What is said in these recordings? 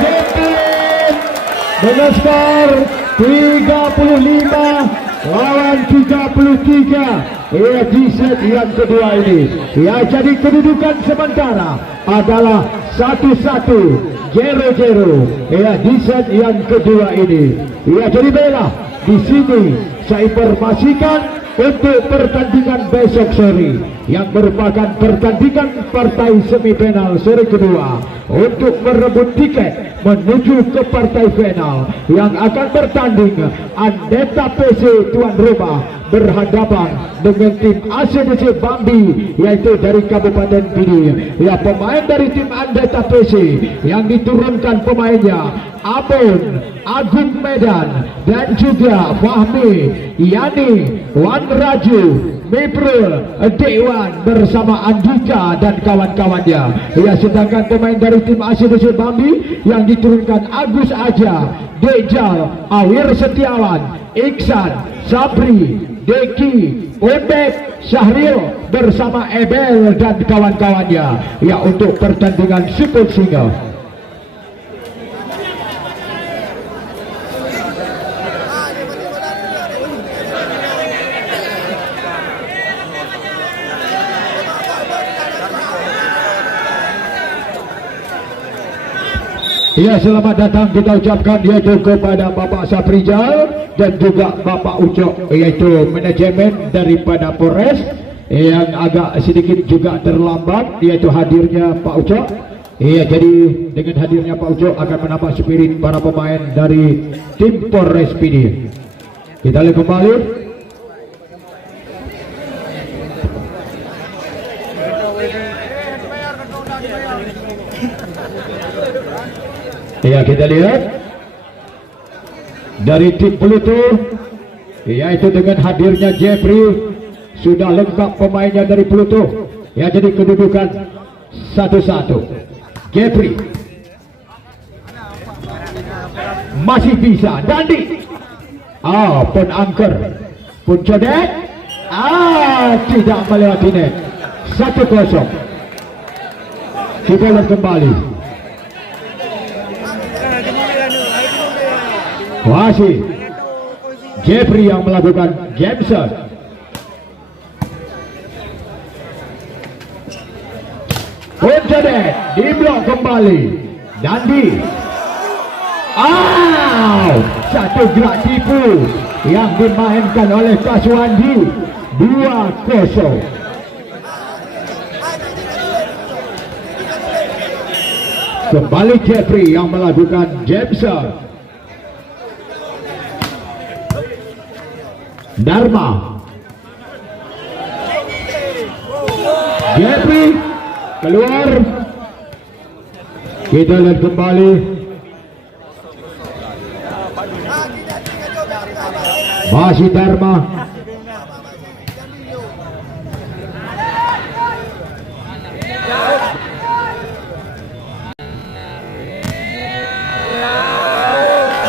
Jetin dengan skor 35 lawan 33. Di set yang kedua ini jadi kedudukan sementara adalah 1-1 0-0 di set yang kedua ini. Jadi bela di sini saya informasikan untuk pertandingan besok sore yang merupakan pertandingan partai semifinal seri kedua untuk merebut tiket menuju ke partai final yang akan bertanding Andeta PC tuan rumah berhadapan dengan tim ACDC Bambi yaitu dari Kabupaten Pidi. Pemain dari tim Andeta PC yang diturunkan pemainnya Abon, Agung Medan dan juga Fahmi, Yani, Wan Raju, Miprul, Dewan bersama Andika dan kawan-kawannya. Sedangkan pemain dari tim ACDC Bambi yang diturunkan Agus Aja, Dejal, Awir Setiawan, Iksan, Sabri, Deki, Ondek, Syahril bersama Ebel dan kawan-kawannya untuk pertandingan Super Single. Selamat datang kita ucapkan yaitu kepada Bapak Saprijal dan juga Bapak Ucok yaitu manajemen daripada Polres yang agak sedikit juga terlambat yaitu hadirnya Pak Ucok. Jadi dengan hadirnya Pak Ucok akan menambah spirit para pemain dari tim Polres PD. Kita lihat kembali. Kita lihat dari tim Pluto yaitu dengan hadirnya Jeffrey sudah lengkap pemainnya dari Pluto. Jadi kedudukan 1-1. Jeffrey masih bisa Dandi pun angker pun codek tidak melewati net. 1-0. Kita lihat kembali. Masih Jeffrey yang melakukan Jameson. Puncadet di blok kembali. Dandi. Satu gerak tipu yang dimainkan oleh Kaswandi. 2-0. Kembali Jeffrey yang melakukan Jameson. Dharma, Jeffrey keluar. Kita lihat kembali. Masih Dharma.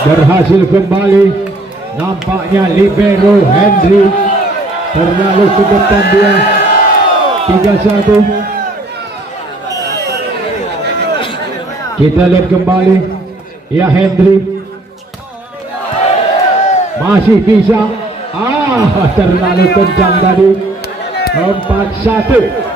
Berhasil kembali. Nampaknya libero Henry terlalu ke depan dia. 3-1. Kita lihat kembali. Henry masih bisa. Terlalu kencang tadi. 4-1.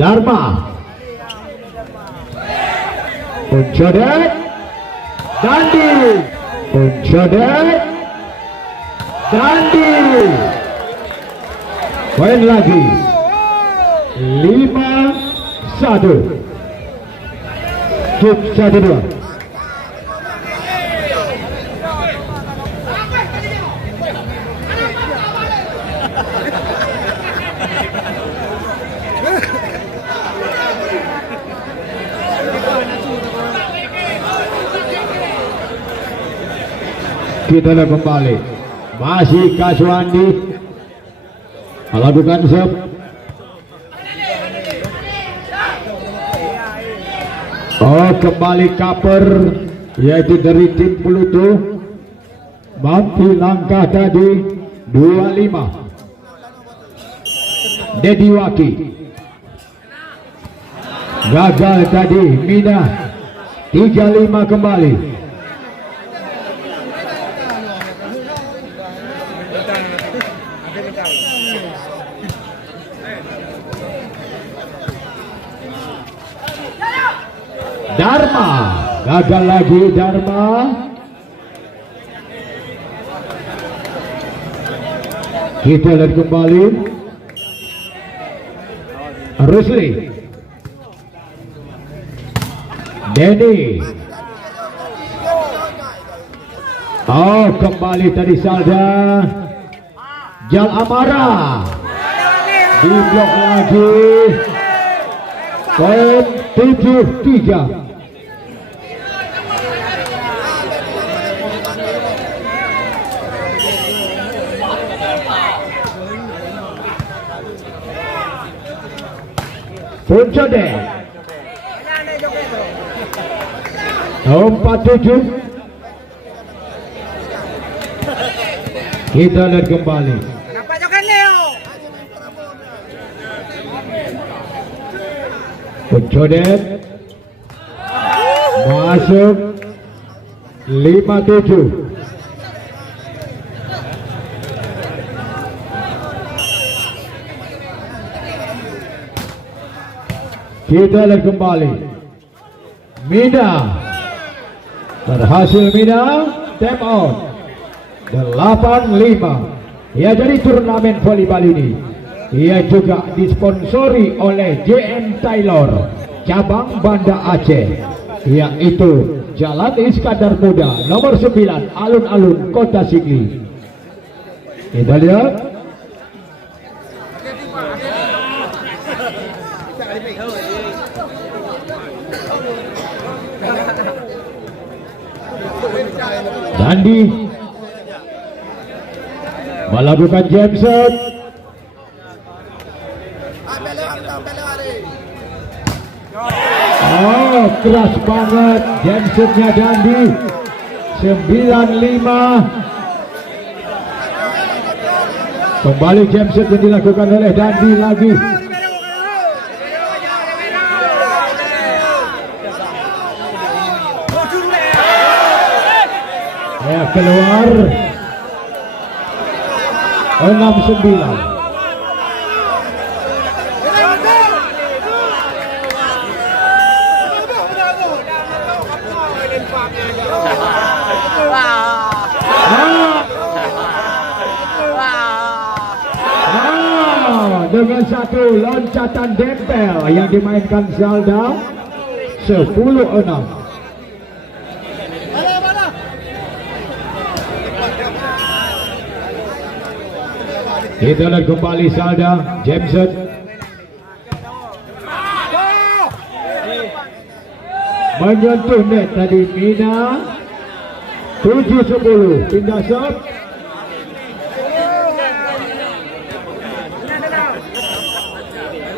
Dharma Puncadet Dandi Puncadet Dandi poin lagi 5-1. Cuk 1-2. Kita lihat kembali. Masih Kaswandi melakukan serve. Kembali cover yaitu dari tim Pluto. Mampu langkah tadi 25. Dedi Waki. Gagal tadi Mina. 3-5 kembali. Dharma, gagal lagi Dharma. Kita lihat kembali. Rusli, Denny. Oh, kembali tadi Salda. Jal Amara di blok lagi. Poin 7-3. Puncode 4-7. Kita lihat kembali. Puncode masuk 5-7. Kita lihat kembali. Mina berhasil. Mina tap out 8-5. Ya, jadi turnamen volleyball ini ia juga disponsori oleh JM Taylor cabang Banda Aceh, yaitu Jalan Iskandar Muda nomor 9 alun-alun Kota Sigli. Kita lihat. Dandi melakukan jam shot. Oh, keras banget jam shotnya Dandi. 9-5. Kembali jam shot yang dilakukan oleh Dandi lagi. Keluar 6-9. Dengan satu loncatan dempel yang dimainkan Zelda 10-6. Kita lihat kembali Salda, Jameson. Menyentuh net tadi Mina. 7-10, pindah shot.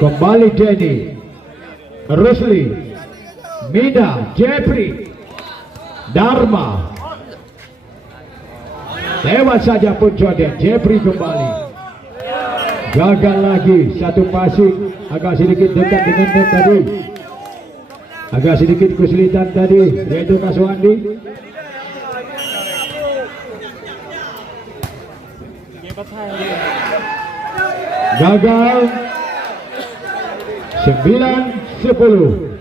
Kembali Denny, Rusli, Mina, Jeffrey, Dharma. Lewat saja pun Jordan. Jeffrey kembali. Gagal lagi satu passing, agak sedikit dekat dengan net tadi. Agak sedikit kesulitan tadi, yaitu Kaswandi. Gagal 9-10.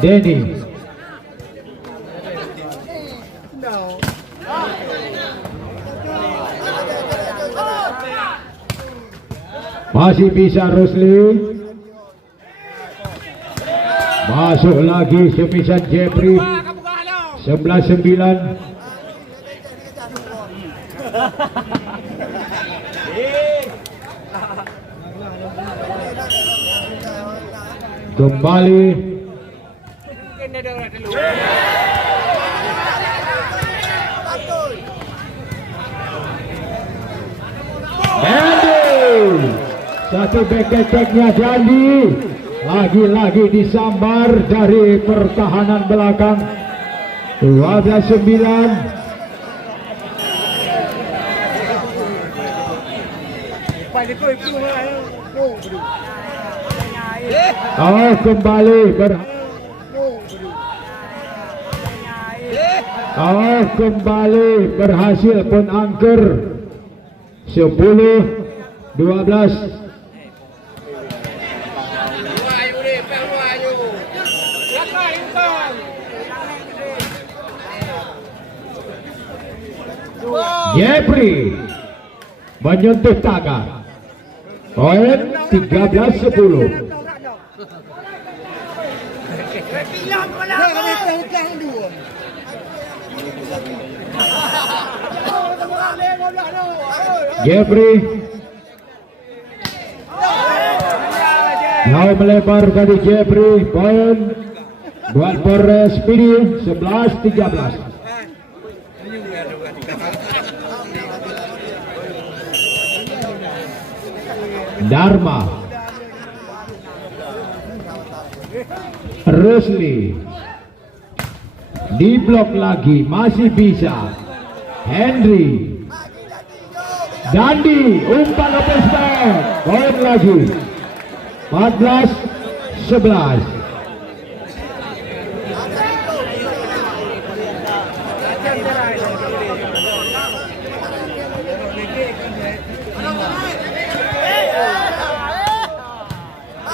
Denny masih bisa. Rusli masuk lagi. Semisan Jeffrey 11-9. Kembali satu back attack-nya Dandi. Lagi-lagi disambar dari pertahanan belakang. 12-9. Oh, kembali kembali berhasil pun angker 10-12. Jeffrey menyentuh tagar. Poin 13-10. Jeffrey mau melebar dari Jeffrey. Poin buat Polres Pidi 11-13. Dharma, Rusli diblok lagi, masih bisa. Henry, Dandi umpan lepas back, poin lagi 14-11.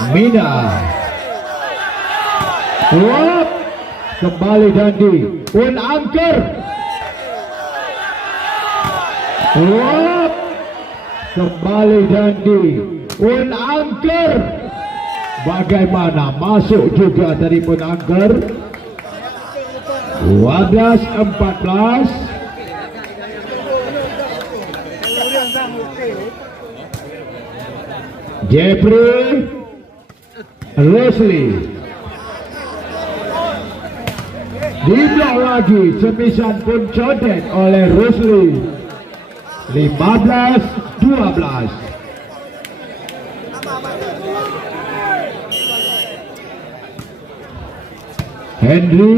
Mina, wop, kembali Dandi pun angker. Wop, kembali Dandi pun angker. Bagaimana masuk juga tadi pun angker. 12-14. Jeffrey, Leslie diblok lagi, semisan pun codet oleh Rusli. 15-12. Henry,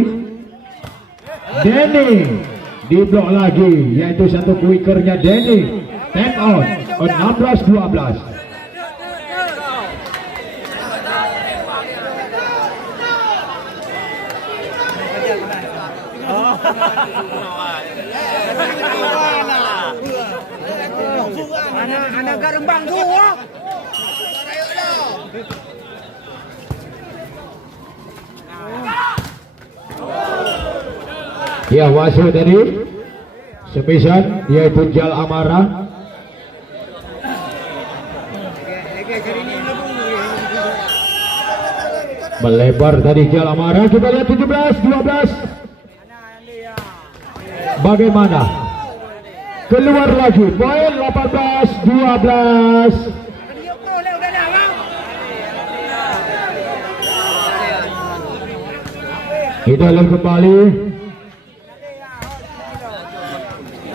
Denny diblok lagi, yaitu satu quickernya Denny. Time out 16-12. Anak garembang dua. Ya, wasit tadi sepisan yaitu Jal Amara. Melebar tadi Jal Amara. Kita lihat 17-12. Bagaimana? Keluar lagi, poin 18-12. Kita lihat kembali.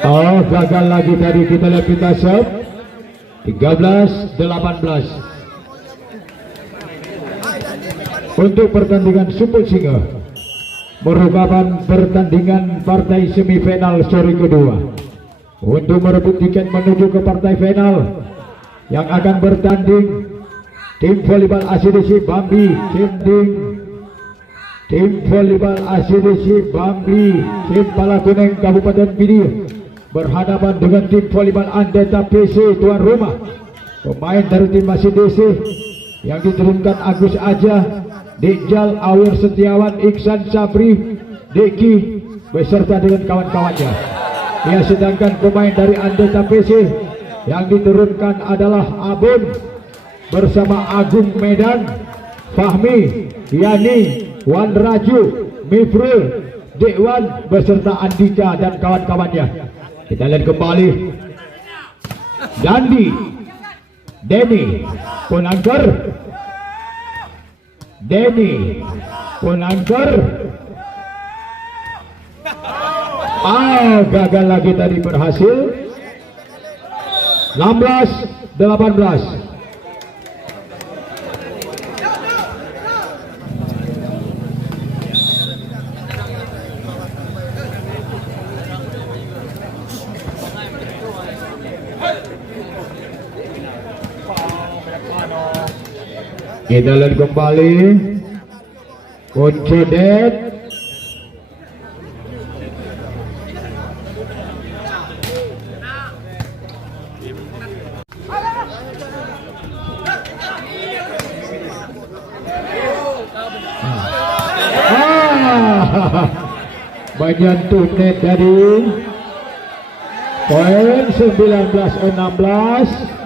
Oh, gagal lagi tadi. Kita lihat kita serve 13-18 untuk pertandingan Super Singa, merupakan pertandingan partai semifinal sore kedua untuk merebut tiket menuju ke partai final yang akan bertanding tim volleyball ACDC Bambi Cending, tim volleyball ACDC Bambi tim Palakuneng Kabupaten Pidi berhadapan dengan tim volleyball Andeta PC tuan rumah. Pemain dari tim ACDC yang diturunkan Agus Aja, Dijal, Awir Setiawan, Iksan Sabri, Deki beserta dengan kawan-kawannya. Ya, sedangkan pemain dari Andeta PC yang diturunkan adalah Abun bersama Agung Medan, Fahmi, Yani, Wan Raju, Mifrul, Dewan beserta Andika dan kawan-kawannya. Kita lihat kembali. Dandi, Denny, Punangker, Denny, Punangker. Gagal lagi tadi, berhasil. 16-18. Kita lihat kembali Uncodet. Menyentuh net dari poin 19-16.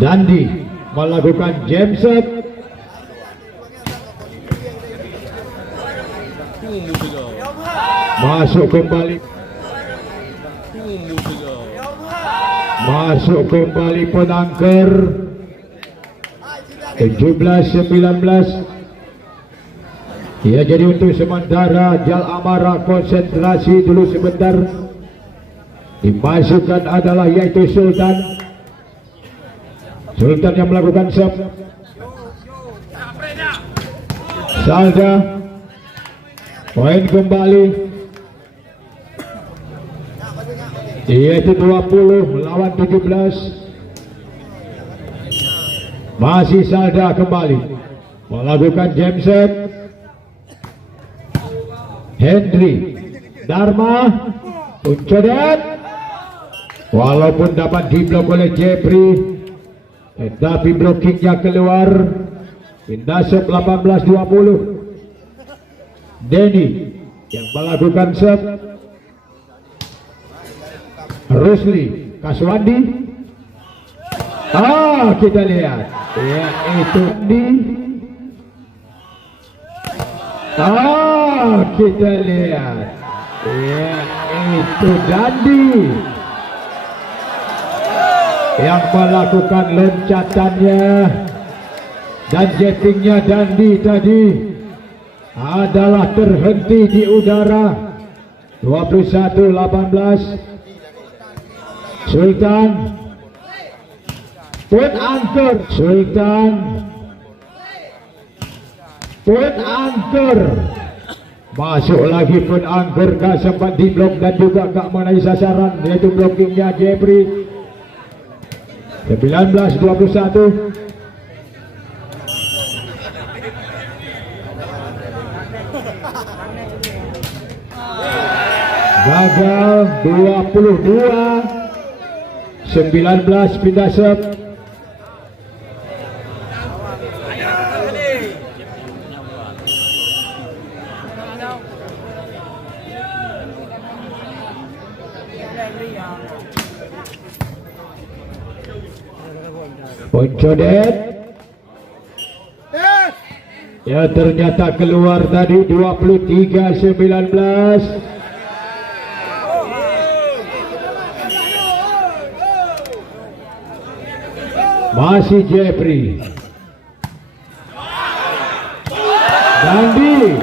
Dandi melakukan jam set. Masuk kembali. Masuk kembali penangker. 17-19. Ya, jadi untuk sementara Jal Amara konsentrasi dulu sebentar. Dimasukkan adalah yaitu Sultan. Sultan yang melakukan serve. Salda. Poin kembali. Yaitu 20 melawan 17. Masih Salda kembali melakukan jam set. Henry Dharma Uncodet, walaupun dapat diblok oleh Jeffrey, tapi blockingnya keluar. Pindah serve 18-20. Denny yang melakukan serve. Rusli Kaswandi. Kita lihat ya, itu di kita lihat ya, itu Dandi yang melakukan loncatannya, dan jettingnya Dandi tadi adalah terhenti di udara. 21-18. Sultan put angker. Sultan put angker. Masuk lagi put angker, gak sempat diblok dan juga gak mengenai sasaran, yaitu blockingnya Jeffrey. 19-21. Gagal 22. 19 pindah serve. Uncodet. Ya, ternyata keluar tadi. 23-19. Masih Jeffrey. Dandi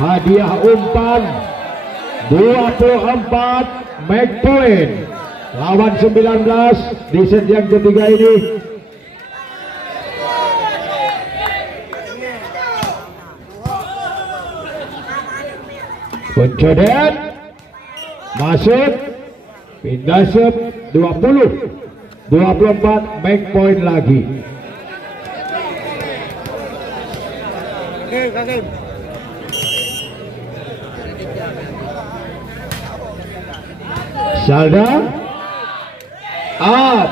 hadiah umpan 24 make point lawan 19 di set yang ketiga ini. Uncodet masuk, pindah serve 20-24 make point lagi. Salda up.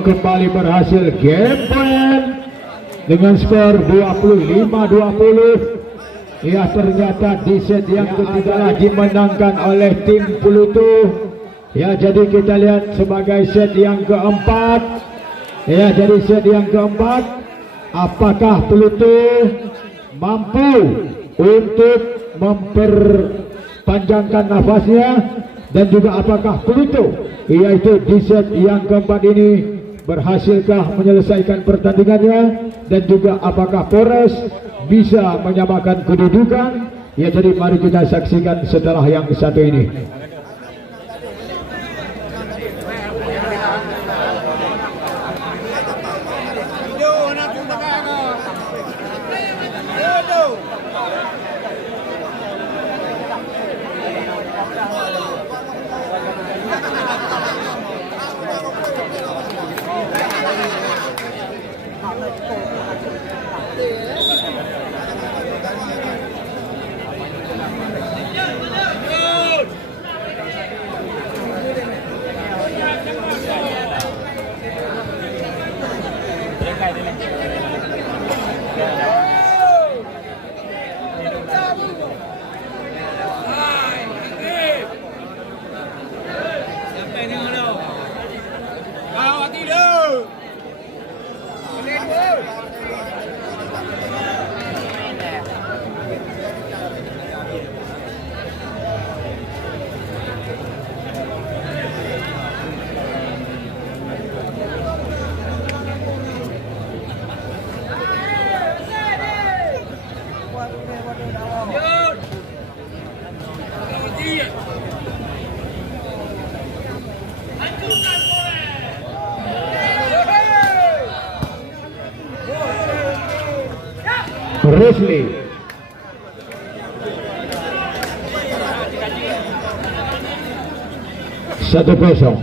Kembali berhasil game point dengan skor 25-20. Ya, ternyata di set yang ketiga lagi dimenangkan oleh tim Pluto. Ya, jadi kita lihat sebagai set yang keempat. Ya, jadi set yang keempat, apakah Pluto mampu untuk memperpanjangkan nafasnya, dan juga apakah Pluto yaitu di set yang keempat ini berhasilkah menyelesaikan pertandingannya, dan juga apakah Polres bisa menyamakan kedudukan. Ya, jadi mari kita saksikan setelah yang satu ini. Rusli. Satu kosong.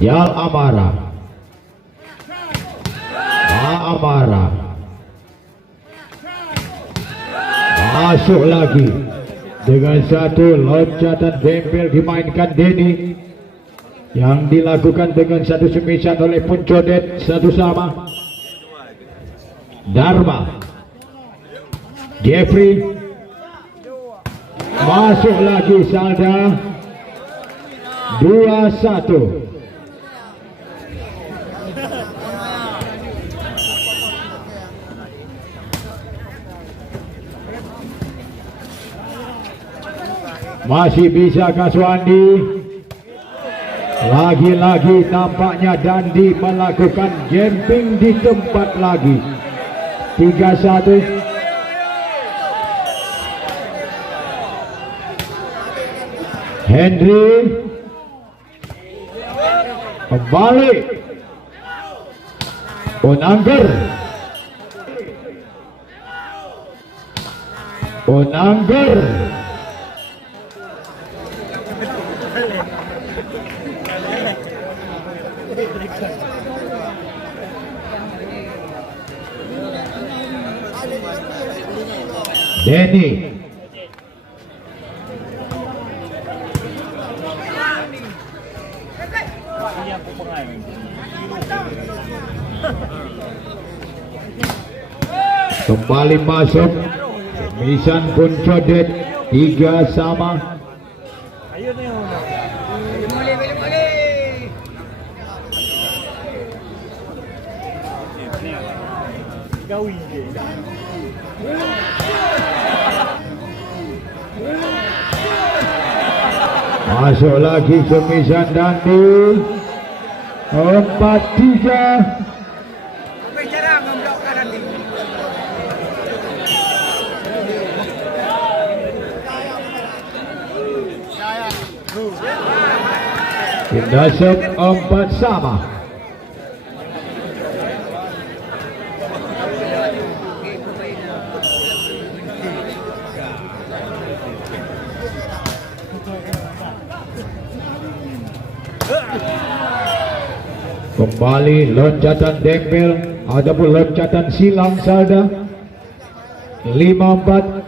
Yal Amara. Amara. Masuk lagi. Dengan satu loncatan bempel dimainkan Denny. Yang dilakukan dengan satu semisan oleh Puncodet, satu sama. Dharma. Jeffrey. Masuk lagi salda 2-1. Masih bisa Kaswandi. Lagi-lagi nampaknya Dandi melakukan jumping di tempat lagi. 3-1. Henry kembali. Unangger. Denny. Kembali masuk. Semisan Puncodet 3 sama. Masuk lagi semisan Dandi. 4-3. Dasar 4 sama. Kembali loncatan dempel ataupun loncatan silang salda 5-4.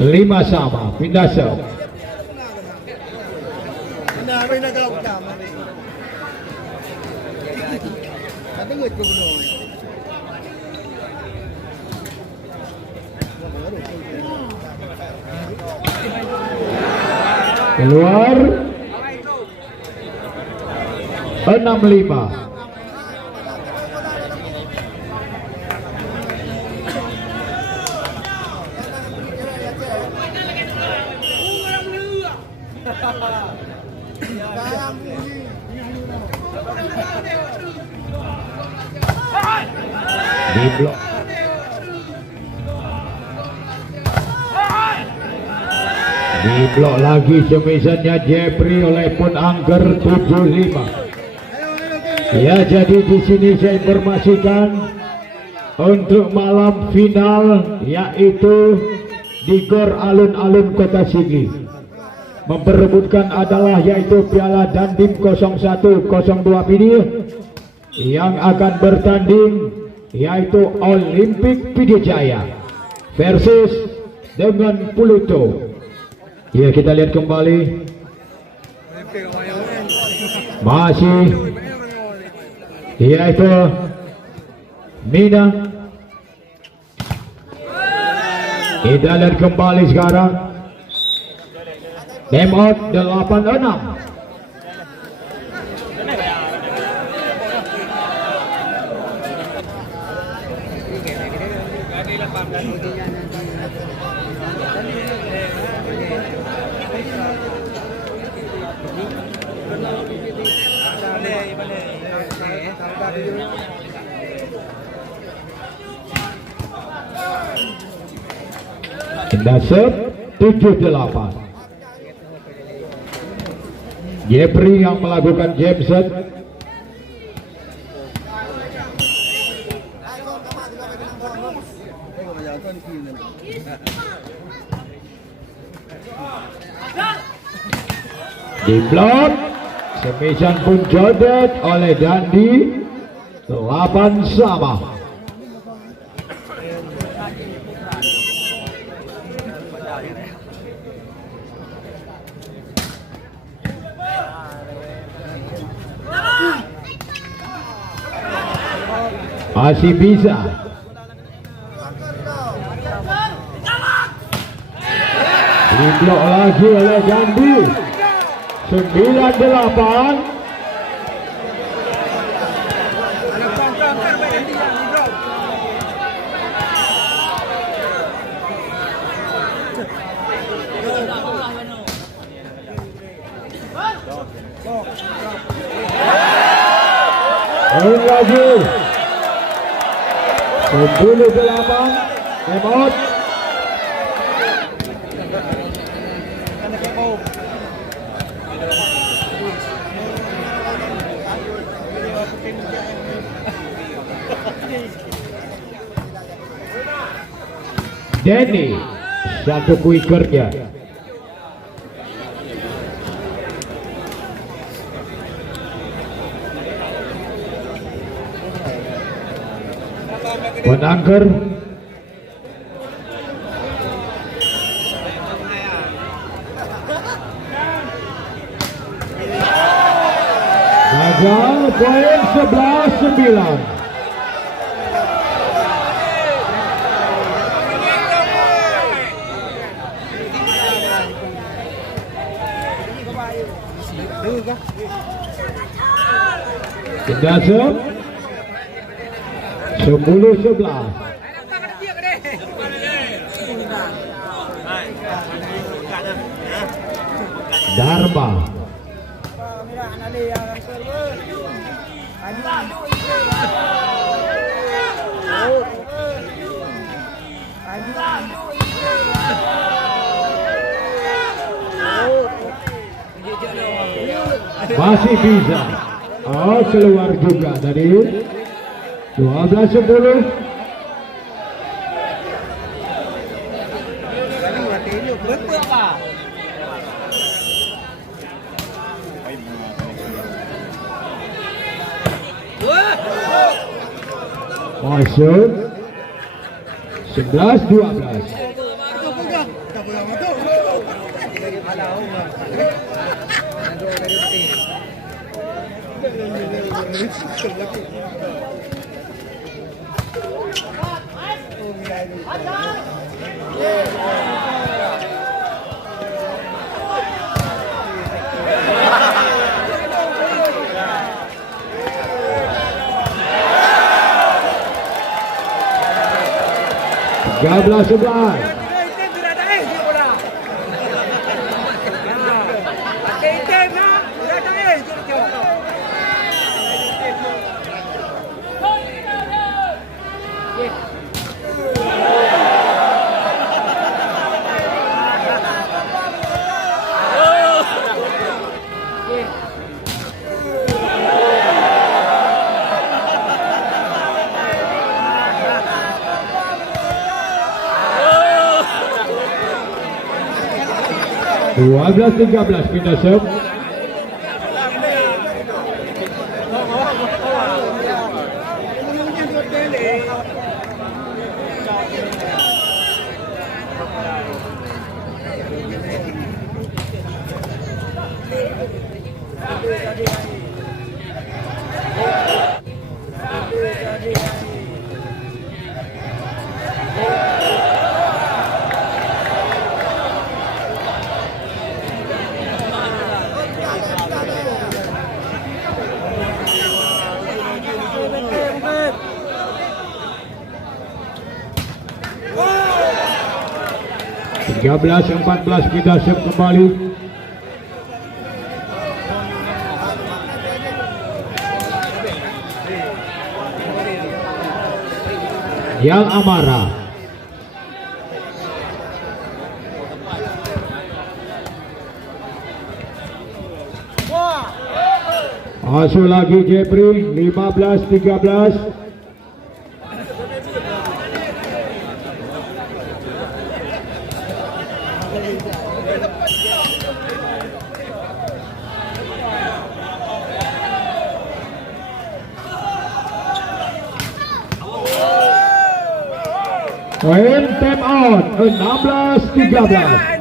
Lima sama, pindah serve. Keluar 6-5. Di blok. Di blok lagi semisannya Jeffrey oleh Pun Angger 7-5. Ya, jadi di sini saya informasikan untuk malam final yaitu di Gor Alun-Alun Kota Sigi. Memperebutkan adalah yaitu Piala Dandim 0102 Video yang akan bertanding yaitu Olimpik Pidijaya versus dengan Pluto. Ya, kita lihat kembali. Masih yaitu Mina. Kita lihat kembali sekarang. Time out 8-6. Nasib 7-8. Jeffrey yang melakukan Jameson. Di blok, semisan pun jodet oleh Dandi. 8 sama. Masih bisa. Diblok lagi oleh Dandi. 9-8. Lagi 10-8. Emot. Denny, satu quikernya. Penangker. Gagal, poin 11-9. Dasar 10-11. Dharma. Masih bisa. Oh, keluar juga tadi. 12-10. Masuk 11-12. Gabla sebelah. Dua 12-13 pindah serve. Tiga 14 kita serve kembali. yang amarah. Masuk lagi Jepri, 15-13. Poin time out, 16-13.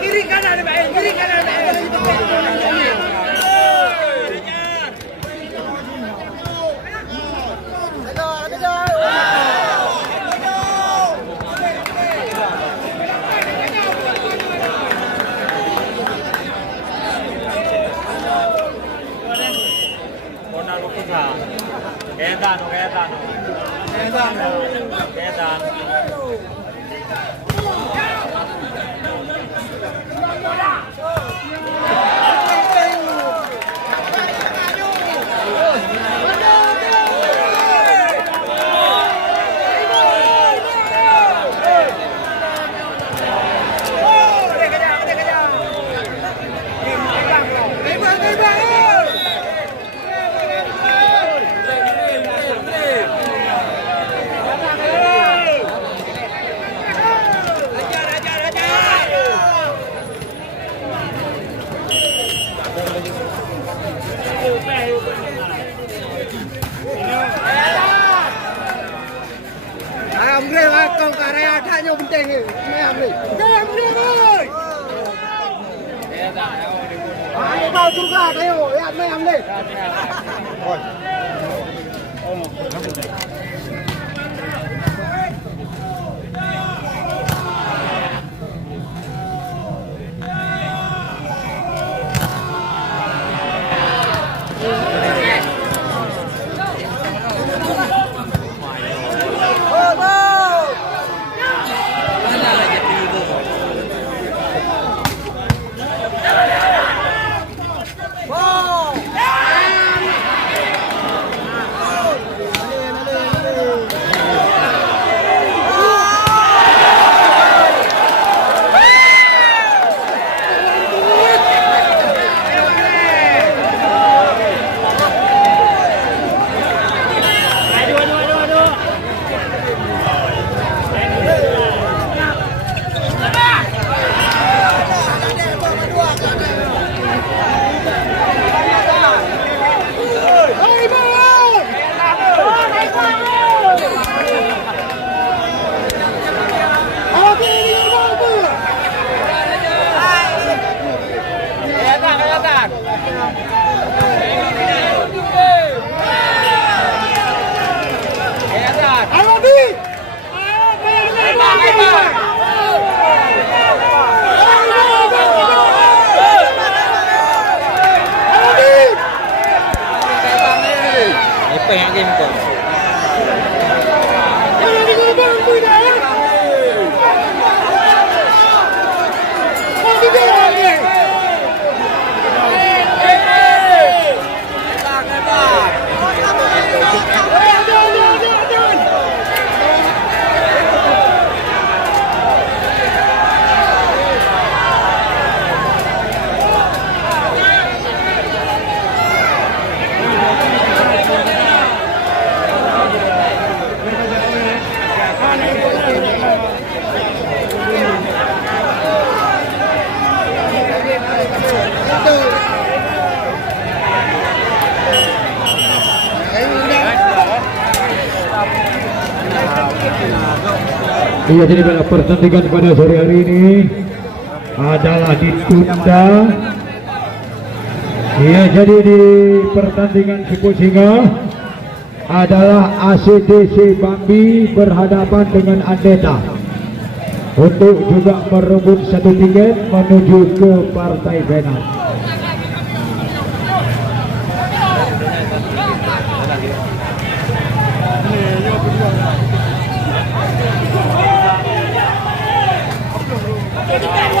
Kiri kanan, kiri kanan. Kau karya adanya penting ni. Ayo mau juga kayo, ya mem ni. Pengen game kau. Iya, jadi pada pertandingan pada sore hari ini adalah ditunda. Iya, jadi di pertandingan Sipu Singa adalah ACDC Bambi berhadapan dengan Andeta untuk juga merebut satu tiket menuju ke partai final. Kita